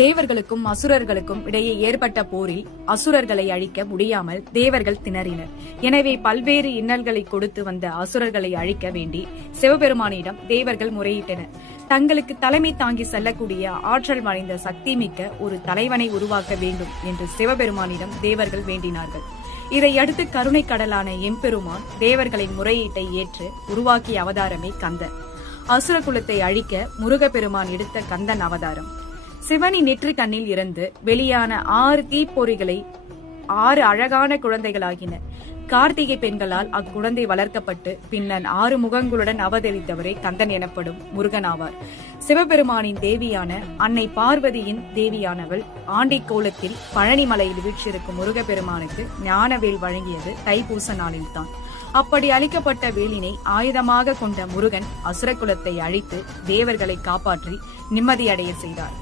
தேவர்களுக்கும் அசுரர்களுக்கும் இடையே ஏற்பட்ட போரில் அசுரர்களை அழிக்க முடியாமல் தேவர்கள் திணறினர். எனவே பல்வேறு இன்னல்களை கொடுத்து வந்த அசுரர்களை அழிக்க வேண்டி சிவபெருமானிடம் தேவர்கள் முறையிட்டனர். தங்களுக்கு தலைமை தாங்கி செல்லக்கூடிய ஆற்றல் வாய்ந்த சக்தி மிக்க ஒரு தலைவனை உருவாக்க வேண்டும் என்று சிவபெருமானிடம் தேவர்கள் வேண்டினார்கள். இதையடுத்து கருணை கடலான எம்பெருமான் தேவர்களின் முறையீட்டை ஏற்று உருவாக்கிய அவதாரமே கந்தன். அசுர குலத்தை அழிக்க முருகப்பெருமான் எடுத்த கந்தன் அவதாரம். சிவனின் நெற்றி கண்ணில் இருந்து வெளியான 6 தீப்பொறிகளை 6 அழகான குழந்தைகளாகின. கார்த்திகை பெண்களால் அக்குழந்தை வளர்க்கப்பட்டு பின்னர் 6 முகங்களுடன் அவதரித்தவரே கந்தன் எனப்படும் முருகன் ஆவார். சிவபெருமானின் தேவியான அன்னை பார்வதியின் தேவியானவள் ஆண்டி கோலத்தில் பழனிமலையில் வீற்றிருக்கும் முருகப்பெருமானுக்கு ஞானவேல் வழங்கியது தைப்பூச நாளில்தான். அப்படி அளிக்கப்பட்ட வேலினை ஆயுதமாக கொண்ட முருகன் அசுரகுலத்தை அழித்து தேவர்களை காப்பாற்றி நிம்மதியடைய செய்தார்.